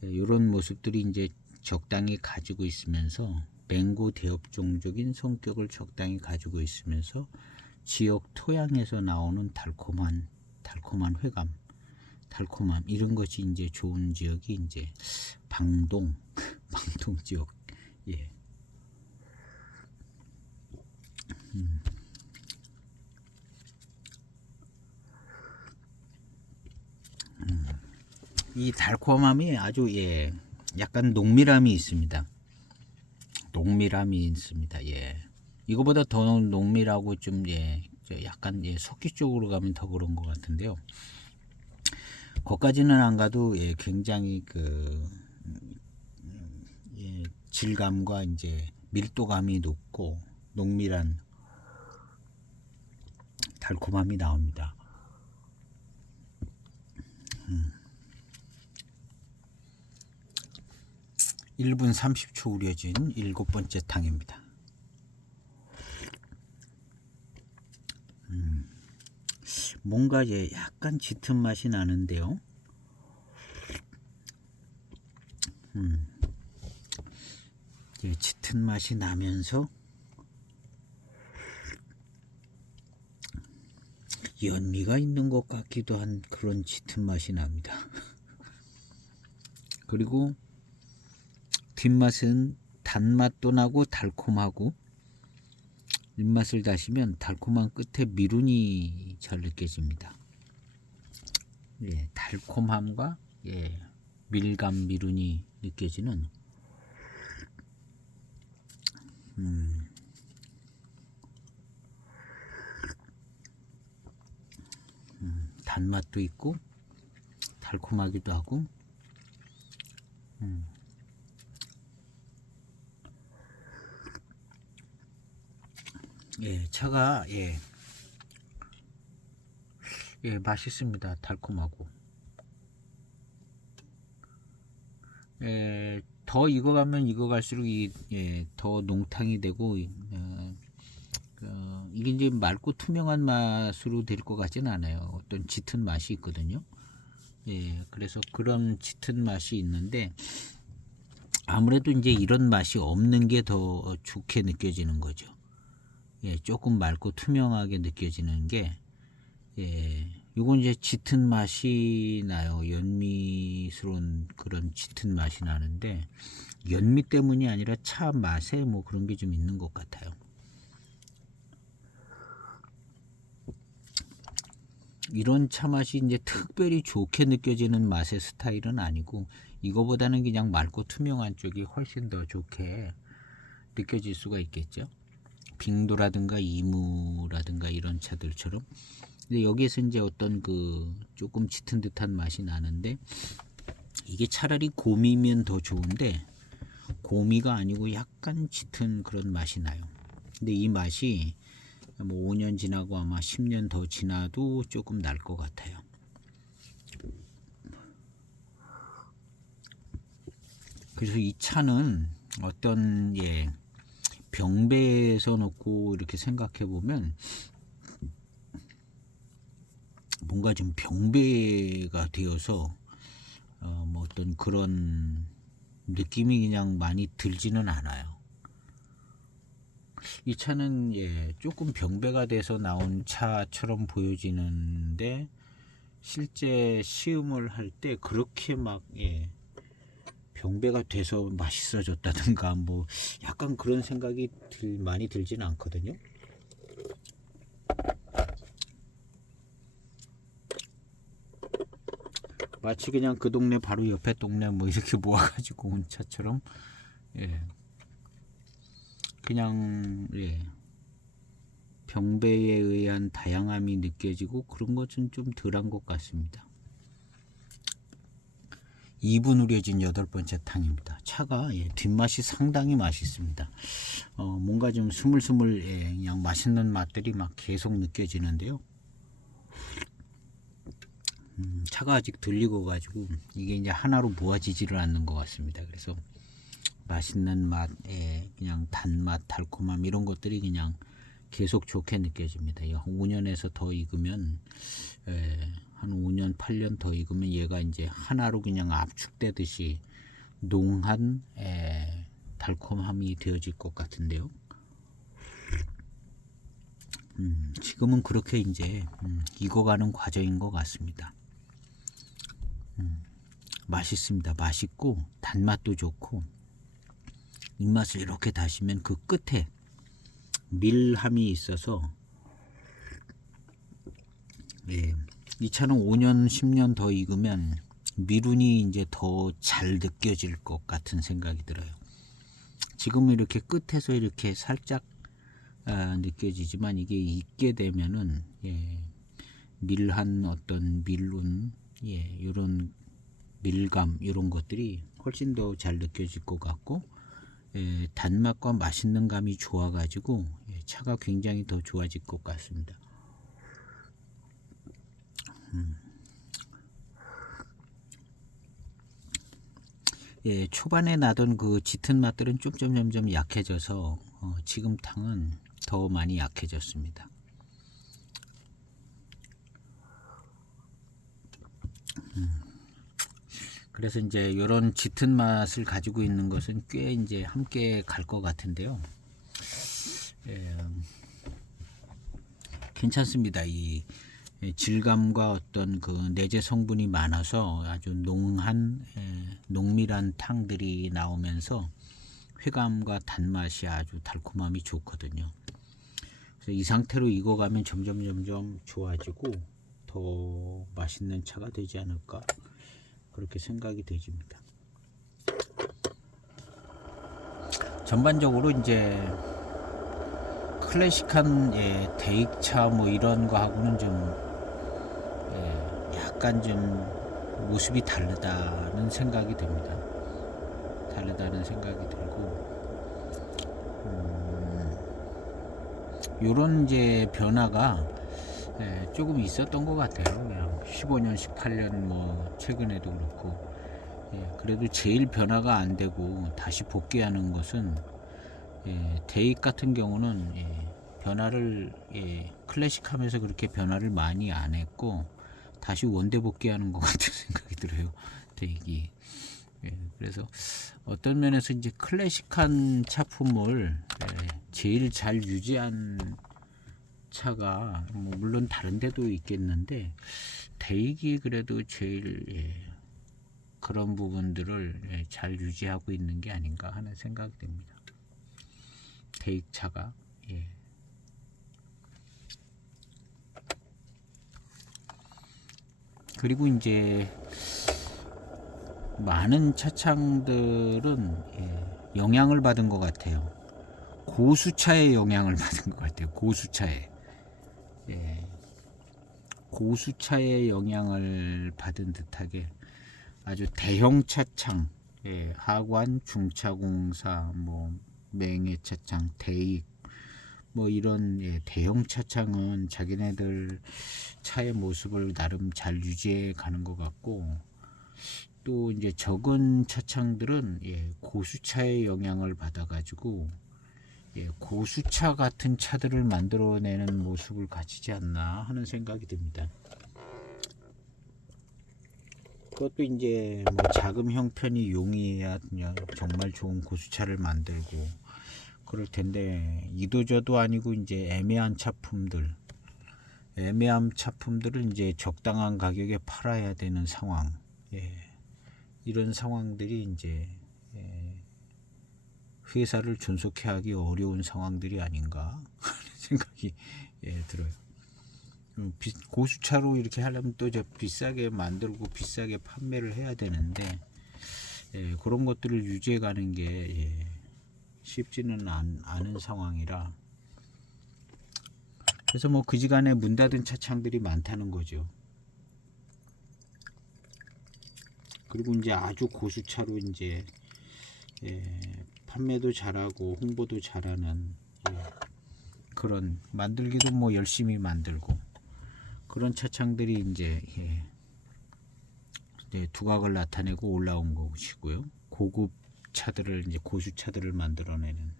이런 모습들이 이제 적당히 가지고 있으면서 맹고 대업종적인 성격을 적당히 가지고 있으면서 지역 토양에서 나오는 달콤한 회감, 달콤함 이런 것이 이제 좋은 지역이 이제 방동 지역. 이 달콤함이 아주 약간 농밀함이 있습니다. 이거보다 더 농밀하고 좀 약간 석기 쪽으로 가면 더 그런 것 같은데요. 거기까지는 안 가도 굉장히 그 질감과 이제 밀도감이 높고 농밀한 달콤함이 나옵니다. 1분 30초 우려진 7번째 탕입니다. 뭔가 약간 짙은 맛이 나는데요. 짙은 맛이 나면서 연미가 있는 것 같기도 한 그런 짙은 맛이 납니다. 그리고 뒷맛은 단맛도 나고 달콤하고, 입맛을 다시면 달콤한 끝에 미룬이 잘 느껴집니다. 달콤함과 밀감 미룬이 느껴지는 단맛도 있고 달콤하기도 하고 예, 차가 맛있습니다. 달콤하고. 더 익어가면 익어갈수록 더 농탕이 되고 이게 이제 맑고 투명한 맛으로 될 것 같지는 않아요. 어떤 짙은 맛이 있거든요. 그래서 그런 짙은 맛이 있는데 아무래도 이제 이런 맛이 없는 게 더 좋게 느껴지는 거죠. 조금 맑고 투명하게 느껴지는 게 요건 이제 짙은 맛이 나요. 연미스러운 그런 짙은 맛이 나는데 연미 때문이 아니라 차 맛에 뭐 그런 게 좀 있는 것 같아요. 이런 차 맛이 이제 특별히 좋게 느껴지는 맛의 스타일은 아니고 이거보다는 그냥 맑고 투명한 쪽이 훨씬 더 좋게 느껴질 수가 있겠죠. 빙도라든가 이무라든가 이런 차들처럼. 근데 여기에서 이제 어떤 그 조금 짙은 듯한 맛이 나는데 이게 차라리 곰이면 더 좋은데 곰이가 아니고 약간 짙은 그런 맛이 나요. 근데 이 맛이 뭐 5년 지나고 아마 10년 더 지나도 조금 날 것 같아요. 그래서 이 차는 어떤 병배에서 놓고 이렇게 생각해 보면 뭔가 좀 병배가 되어서 뭐 어떤 그런 느낌이 그냥 많이 들지는 않아요. 이 차는 조금 병배가 돼서 나온 차처럼 보여지는데 실제 시음을 할 때 그렇게 막 병배가 돼서 맛있어졌다든가 뭐 약간 그런 생각이 많이 들지는 않거든요. 마치 그냥 그 동네 바로 옆에 동네 뭐 이렇게 모아가지고 온 차처럼 그냥 병배에 의한 다양함이 느껴지고 그런 것은 좀 덜한 것 같습니다. 2분 우려진 8번째 탕입니다. 차가 뒷맛이 상당히 맛있습니다. 뭔가 좀 스물스물 그냥 맛있는 맛들이 막 계속 느껴지는데요. 차가 아직 덜 익어가지고 이게 이제 하나로 모아지지를 않는 것 같습니다. 그래서 맛있는 맛, 그냥 단맛, 달콤함 이런 것들이 그냥 계속 좋게 느껴집니다. 5년에서 더 익으면 한 5년, 8년 더 익으면 얘가 이제 하나로 그냥 압축되듯이 농한 달콤함이 되어질 것 같은데요. 지금은 그렇게 이제 익어가는 과정인 것 같습니다. 맛있습니다. 맛있고 단맛도 좋고 입맛을 이렇게 다시면 그 끝에 밀함이 있어서 이 차는 5년 10년 더 익으면 미룬이 이제 더 잘 느껴질 것 같은 생각이 들어요. 지금은 이렇게 끝에서 이렇게 살짝 느껴지지만 이게 익게 되면은 밀한 어떤 밀운 이런 밀감 이런 것들이 훨씬 더 잘 느껴질 것 같고 단맛과 맛있는 감이 좋아가지고 차가 굉장히 더 좋아질 것 같습니다. 초반에 나던 그 짙은 맛들은 좀 점점 약해져서 지금 탕은 더 많이 약해졌습니다. 그래서 이제 이런 짙은 맛을 가지고 있는 것은 꽤 이제 함께 갈 것 같은데요. 괜찮습니다. 이 질감과 어떤 그 내재 성분이 많아서 아주 농밀한 탕들이 나오면서 회감과 단맛이 아주 달콤함이 좋거든요. 그래서 이 상태로 익어가면 점점 좋아지고 더 맛있는 차가 되지 않을까 그렇게 생각이 되집니다. 전반적으로 이제 클래식한 대익차 뭐 이런 거 하고는 좀 약간 좀 모습이 다르다는 생각이 듭니다. 다르다는 생각이 들고 요런 이제 변화가 조금 있었던 것 같아요. 그냥 15년, 18년 뭐 최근에도 그렇고, 그래도 제일 변화가 안 되고 다시 복귀하는 것은 데익 같은 경우는 변화를 클래식하면서 그렇게 변화를 많이 안 했고 다시 원대 복귀하는 것 같은 생각이 들어요. 데익이. 그래서 어떤 면에서 이제 클래식한 차품을 제일 잘 유지한 차가 뭐 물론 다른 데도 있겠는데 데익이 그래도 제일 그런 부분들을 잘 유지하고 있는 게 아닌가 하는 생각이 듭니다. 데익 차가. 그리고 이제 많은 차창들은 영향을 받은 것 같아요. 고수차의 영향을 받은 것 같아요. 고수차에. 고수차의 영향을 받은 듯하게 아주 대형 차창, 하관, 중차공사, 뭐 맹해차창, 대익, 뭐 이런 대형 차창은 자기네들 차의 모습을 나름 잘 유지해 가는 것 같고, 또 이제 적은 차창들은 고수차의 영향을 받아가지고 고수차 같은 차들을 만들어내는 모습을 가지지 않나 하는 생각이 듭니다. 그것도 이제 뭐 자금 형편이 용이해야 정말 좋은 고수차를 만들고 그럴 텐데 이도저도 아니고 이제 애매한 차품들을 이제 적당한 가격에 팔아야 되는 상황. 이런 상황들이 이제 회사를 존속해 하기 어려운 상황들이 아닌가 하는 생각이 들어요. 고수차로 이렇게 하려면 또 비싸게 만들고 비싸게 판매를 해야 되는데 그런 것들을 유지해 가는 게 쉽지는 않은 상황이라, 그래서 뭐 그지간에 문 닫은 차창들이 많다는 거죠. 그리고 이제 아주 고수차로 이제 판매도 잘하고 홍보도 잘하는 그런, 만들기도 뭐 열심히 만들고 그런 차창들이 이제 두각을 나타내고 올라온 것이고요. 고급 차들을 이제 고수차들을 만들어내는,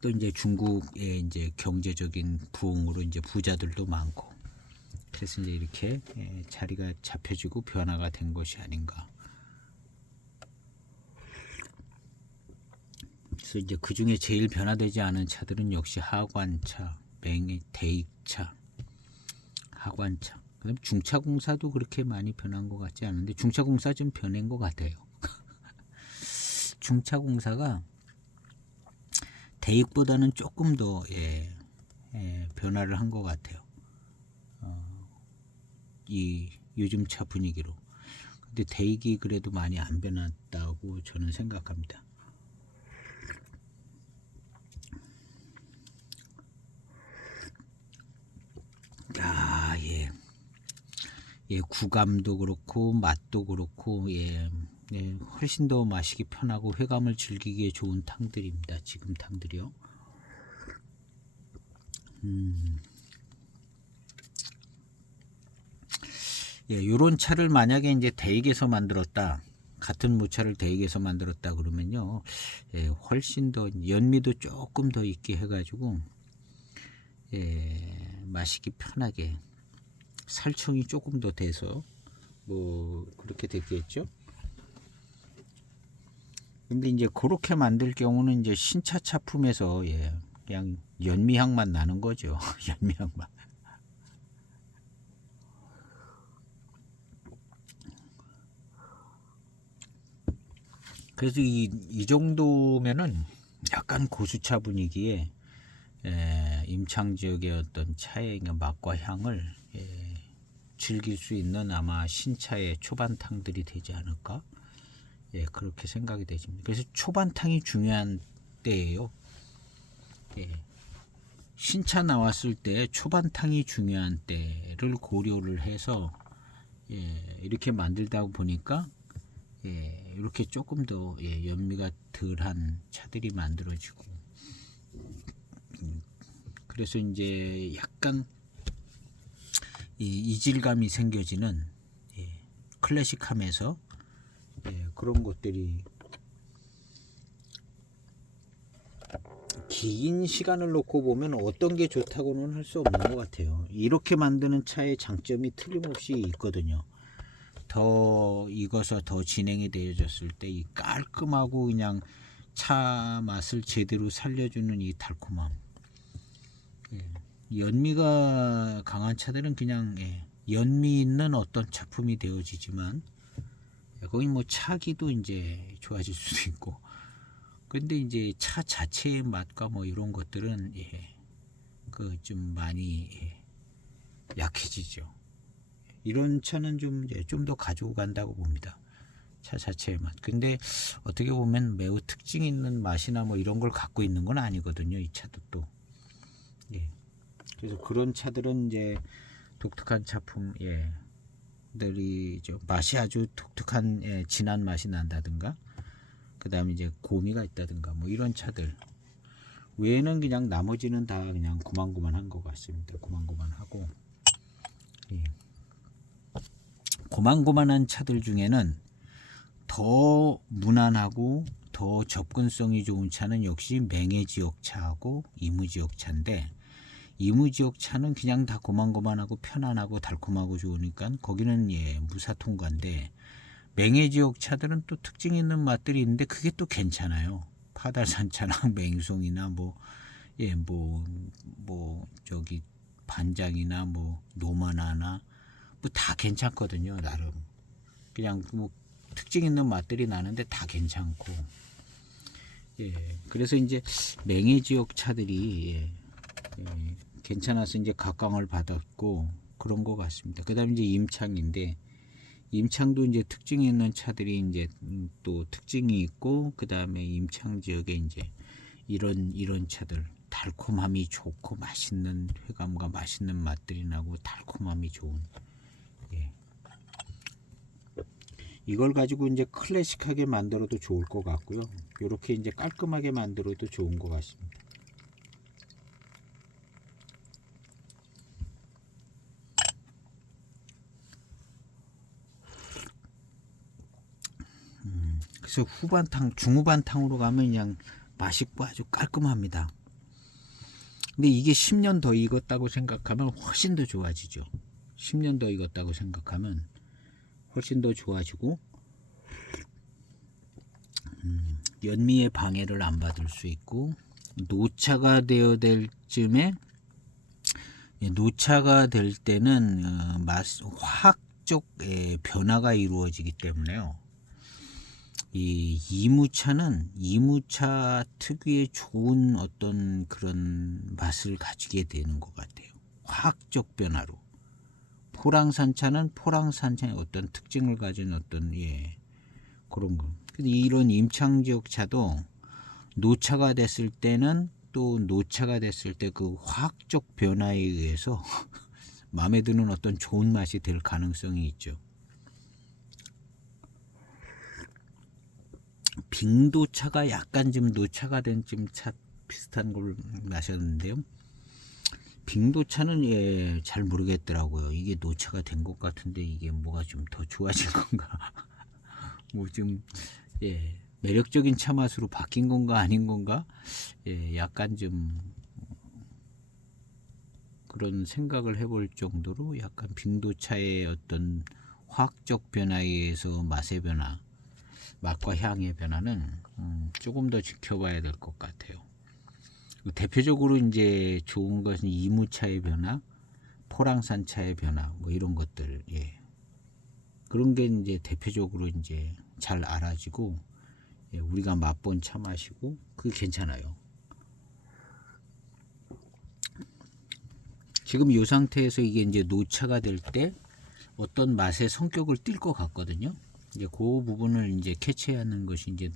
또 이제 중국의 이제 경제적인 부흥으로 이제 부자들도 많고, 그래서 이제 이렇게 자리가 잡혀지고 변화가 된 것이 아닌가. 그래서 이제 그 중에 제일 변화되지 않은 차들은 역시 하관차, 대익차, 하관차. 그다음 중차공사도 그렇게 많이 변한 것 같지 않은데 중차공사 좀 변한 것 같아요. 중차공사가 대익보다는 조금 더 변화를 한 것 같아요. 이 요즘 차 분위기로. 근데 대익이 그래도 많이 안 변했다고 저는 생각합니다. 구감도 그렇고 맛도 그렇고 훨씬 더 마시기 편하고 회감을 즐기기에 좋은 탕들입니다. 지금 탕들이요. 요런 차를 만약에 이제 대익에서 만들었다, 같은 모차를 대익에서 만들었다 그러면요, 훨씬 더 연미도 조금 더 있게 해가지고 마시기 편하게, 살청이 조금 더 돼서 뭐 그렇게 됐겠죠. 근데 이제 그렇게 만들 경우는 이제 신차 차품에서 그냥 연미향만 나는 거죠. 연미향만. 그래서 이 정도면은 약간 고수차 분위기에 임창지역의 어떤 차의 맛과 향을 즐길 수 있는 아마 신차의 초반탕들이 되지 않을까, 그렇게 생각이 되십니다. 그래서 초반탕이 중요한 때예요. 신차 나왔을 때 초반탕이 중요한 때를 고려를 해서 이렇게 만들다 보니까 이렇게 조금 더 연미가 덜한 차들이 만들어지고, 그래서 이제 약간 이 이질감이 생겨지는 클래식함에서 그런 것들이 긴 시간을 놓고 보면 어떤 게 좋다고는 할 수 없는 것 같아요. 이렇게 만드는 차의 장점이 틀림없이 있거든요. 더 익어서 더 진행이 되어졌을 때 이 깔끔하고 그냥 차 맛을 제대로 살려주는 이 달콤함. 연미가 강한 차들은 그냥 연미 있는 어떤 작품이 되어지지만 거기 뭐 차기도 이제 좋아질 수도 있고, 근데 이제 차 자체의 맛과 뭐 이런 것들은 그 좀 많이 약해지죠. 이런 차는 좀 더 가지고 간다고 봅니다. 차 자체의 맛. 근데 어떻게 보면 매우 특징 있는 맛이나 뭐 이런 걸 갖고 있는 건 아니거든요. 이 차도 또. 그래서 그런 차들은 이제 독특한 차품, 들이죠. 맛이 아주 독특한 진한 맛이 난다든가, 그 다음에 이제 고미가 있다든가 뭐 이런 차들 외에는 그냥 나머지는 다 그냥 고만고만한 것 같습니다. 고만고만하고, 고만고만한 차들 중에는 더 무난하고 더 접근성이 좋은 차는 역시 맹해지역 차하고 이무지역 차인데, 이무지역 차는 그냥 다 고만고만하고 편안하고 달콤하고 좋으니까 거기는 무사 통과인데, 맹해지역 차들은 또 특징 있는 맛들이 있는데 그게 또 괜찮아요. 파달산차나 맹송이나 저기 반장이나 뭐 노마나나 뭐 다 괜찮거든요. 나름 그냥 뭐 특징 있는 맛들이 나는데 다 괜찮고, 그래서 이제 맹해지역 차들이 괜찮아서 이제 각광을 받았고 그런 것 같습니다. 그다음에 이제 임창인데, 임창도 이제 특징이 있는 차들이 이제 또 특징이 있고, 그 다음에 임창 지역에 이제 이런 차들 달콤함이 좋고 맛있는 회감과 맛있는 맛들이 나고 달콤함이 좋은, 이걸 가지고 이제 클래식하게 만들어도 좋을 것 같고요. 이렇게 이제 깔끔하게 만들어도 좋은 것 같습니다. 그래서 후반탕, 중후반탕으로 가면 그냥 맛있고 아주 깔끔합니다. 근데 이게 10년 더 익었다고 생각하면 훨씬 더 좋아지죠. 10년 더 익었다고 생각하면 훨씬 더 좋아지고, 연미의 방해를 안 받을 수 있고, 노차가 되어 될 쯤에, 노차가 될 때는 화학적 변화가 이루어지기 때문에요. 이 이무차 특유의 좋은 어떤 그런 맛을 가지게 되는 것 같아요. 화학적 변화로. 포랑산차는 포랑산차의 어떤 특징을 가진 어떤 그런 거. 이런 임창지역 차도 노차가 됐을 때는 또 노차가 됐을 때 그 화학적 변화에 의해서 마음에 드는 어떤 좋은 맛이 될 가능성이 있죠. 빙도차가 약간 좀 노차가 된 좀 차 비슷한 걸 마셨는데요. 빙도차는 잘 모르겠더라고요. 이게 노차가 된 것 같은데 이게 뭐가 좀 더 좋아진 건가? 뭐 좀 매력적인 차 맛으로 바뀐 건가 아닌 건가? 약간 좀 그런 생각을 해볼 정도로 약간 빙도차의 어떤 화학적 변화에 의해서 맛의 변화, 맛과 향의 변화는 조금 더 지켜봐야 될 것 같아요. 대표적으로 이제 좋은 것은 이무차의 변화, 포랑산차의 변화, 뭐 이런 것들, 그런 게 이제 대표적으로 이제 잘 알아지고, 우리가 맛본 차 맛이고 그게 괜찮아요. 지금 이 상태에서 이게 이제 노차가 될 때 어떤 맛의 성격을 띌 것 같거든요. 이제 그 부분을 이제 캐치하는 것이 이제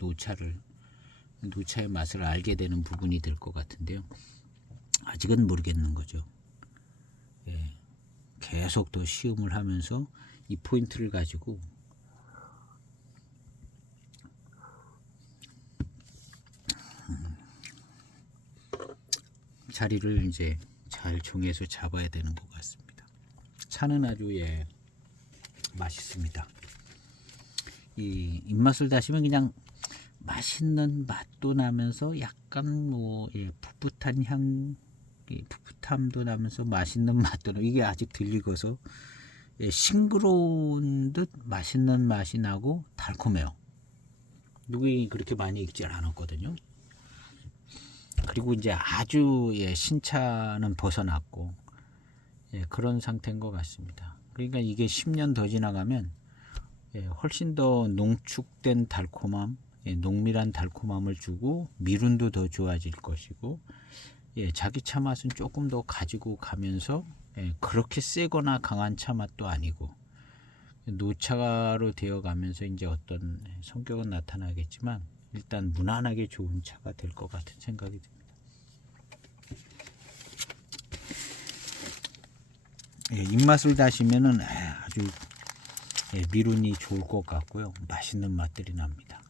노차의 맛을 알게 되는 부분이 될 것 같은데요. 아직은 모르겠는 거죠. 계속 더 시음을 하면서 이 포인트를 가지고 자리를 이제 잘 정해서 잡아야 되는 것 같습니다. 차는 아주 맛있습니다. 이 입맛을 다시면 그냥 맛있는 맛도 나면서 약간 풋풋한 향, 풋풋함도 나면서 맛있는 맛도 이게 아직 들리고서 싱그러운 듯 맛있는 맛이 나고 달콤해요. 누구이 그렇게 많이 익지 않았거든요. 그리고 이제 아주 신차는 벗어났고 그런 상태인 것 같습니다. 그러니까 이게 10년 더 지나가면 훨씬 더 농축된 달콤함, 농밀한 달콤함을 주고 미륜도 더 좋아질 것이고 자기 차 맛은 조금 더 가지고 가면서 그렇게 세거나 강한 차 맛도 아니고 노차로 되어가면서 이제 어떤 성격은 나타나겠지만 일단 무난하게 좋은 차가 될 것 같은 생각이 듭니다. 입맛을 다시면은 아주 미륜이 좋을 것 같고요. 맛있는 맛들이 납니다.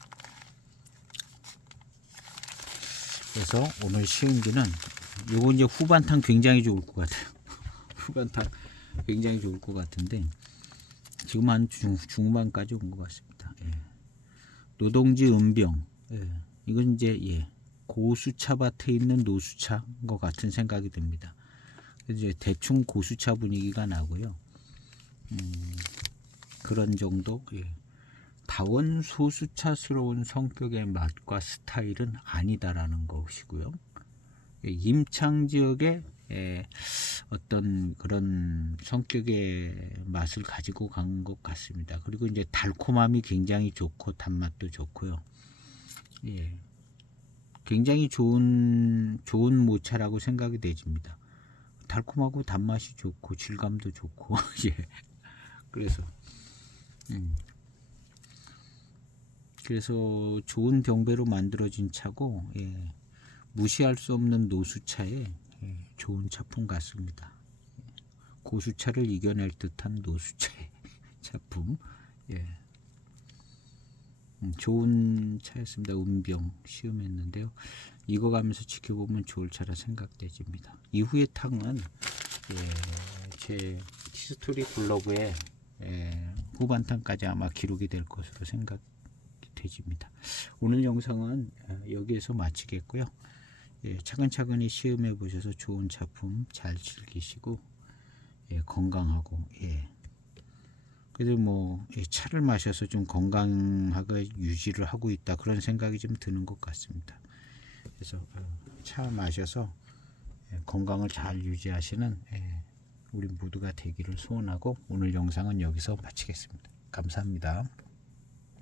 그래서 오늘 시음기는 요거 이제 후반탕 굉장히 좋을 것 같아요. 후반탕 굉장히 좋을 것 같은데 지금 한 중반까지 온 것 같습니다. 노동지 은병. 이건 이제 고수차 밭에 있는 노수차인 것 같은 생각이 듭니다. 이제 대충 고수차 분위기가 나고요. 그런 정도. 다원 소수차스러운 성격의 맛과 스타일은 아니다라는 것이고요. 임창 지역의 어떤 그런 성격의 맛을 가지고 간 것 같습니다. 그리고 이제 달콤함이 굉장히 좋고 단맛도 좋고요. 굉장히 좋은 모차라고 생각이 되집니다. 달콤하고 단맛이 좋고 질감도 좋고 그래서 좋은 병배로 만들어진 차고 무시할 수 없는 노수차에 좋은 차품 같습니다. 고수차를 이겨낼 듯한 노수차의 차품. 좋은 차였습니다. 은병 시음했는데요. 익어가면서 지켜보면 좋을 차라 생각되집니다. 이후의 탕은 제 히스토리 블로그에 후반탕까지 아마 기록이 될 것으로 생각이 되집니다. 오늘 영상은 여기에서 마치겠고요. 차근차근히 시음해 보셔서 좋은 작품 잘 즐기시고 건강하고 그래도 차를 마셔서 좀 건강하게 유지를 하고 있다 그런 생각이 좀 드는 것 같습니다. 그래서 차 마셔서 건강을 잘 유지하시는 우리 모두가 되기를 소원하고 오늘 영상은 여기서 마치겠습니다. 감사합니다.